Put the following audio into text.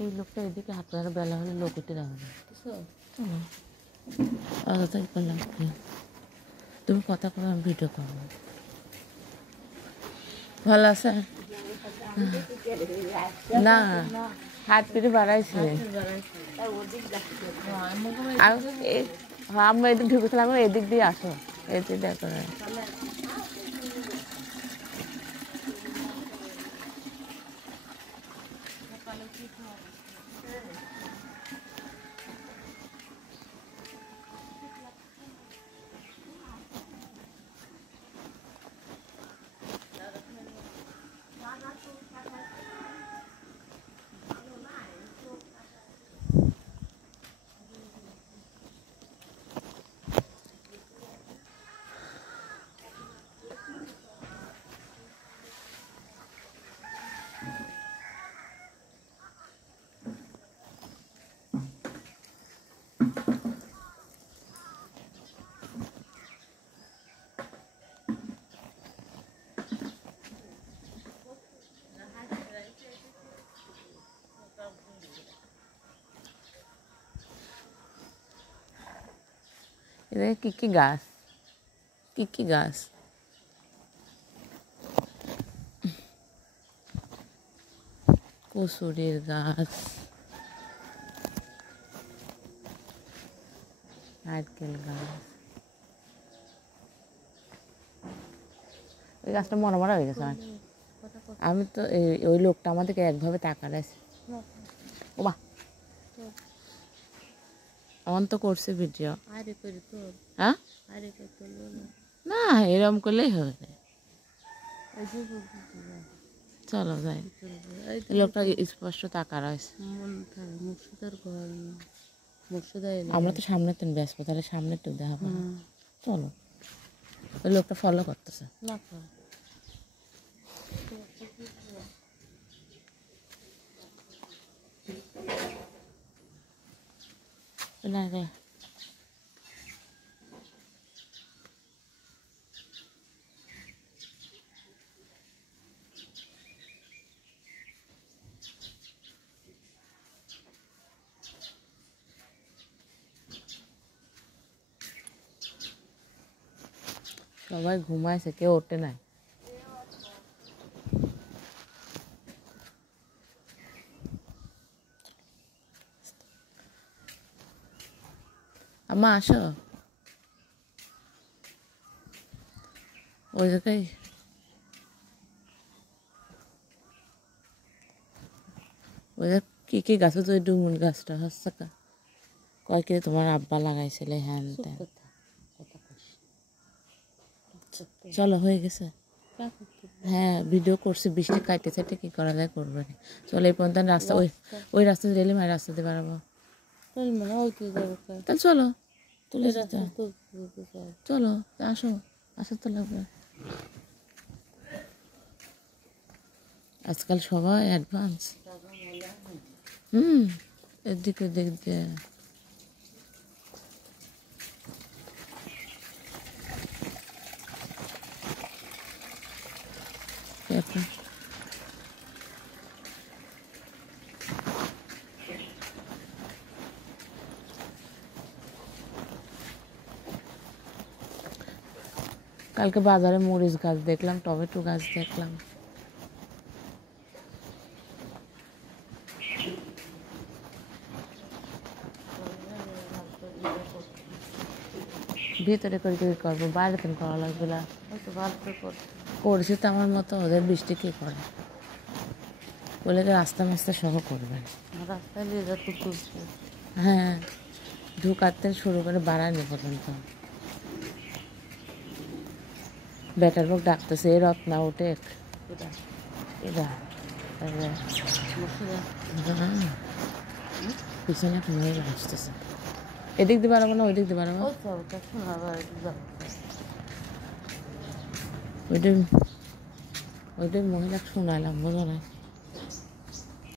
এই লোকটা এদিকে হাত পায়ের বেলা হলে লোক উঠে রাখবে তুমি কথা করো আমি ভিডিও করবো ভালো আছে না হাত পেটে বাড়াইছে আমি এদিক ঢুকেছিলাম এদিক দিয়ে আসো এদিক দেখো এটা কি গাছ কি গাছ কচুরির গাছ নারকেল গাছ ওই গাছটা মরা মরা হয়ে গেছে আমি তো ওই লোকটা আমাদেরকে একভাবে তাকালাইছে ও বা অন তো করছে ভিডিও হ্যাঁ না এরকম করলেই হবে চলো যাই লোকটা স্পষ্ট টাকা রয়েছে আমরা তো সামনে তো ব্যস্ত তাহলে সামনে একটু দেখাবো চলো ওই লোকটা ফলো করতেছে না সবাই ঘুমাইছে কেউ ওঠে নাই আম্মা আসো ওই জায়গায় ওই কি গাছ হচ্ছে ওই ডুমুর গাছটা হচ্ছে কয় কি তোমার আব্বা লাগাইছিলে হ্যান চলো হয়ে গেছে হ্যাঁ ভিডিও করছি বৃষ্টি কাটতে চাইতে কি করা যায় করবে চলো এই পর্যন্ত রাস্তা ওই রাস্তা রেলে মায়ের রাস্তা দিয়ে বেড়াবো তাহলে চলো চলো আসো আসো তো লাগবে আজকাল সবাই অ্যাডভান্স এদিক ওদিক দিয়ে কালকে বাজারে মরিচ গাছ দেখলাম টমেটো গাছ দেখলাম ভিতরে করে কি করবো বাইরে তো করা লাগবে না করছে তো আমার মতো ওদের বৃষ্টি কি করে বলে রাস্তা মাস্তা সহ করবে রাস্তায় হ্যাঁ ঢুকাতে শুরু করে বাড়ায়নি পর্যন্ত বেটার মুখ ডাকতেছে এই রত্না উঠে পিছনে একটা মহিলা আসতেছে এদিক দিয়ে পারবো না ওই দিক দিয়ে পারবো ওইটাই মহিলা শোনাইলাম বোঝো না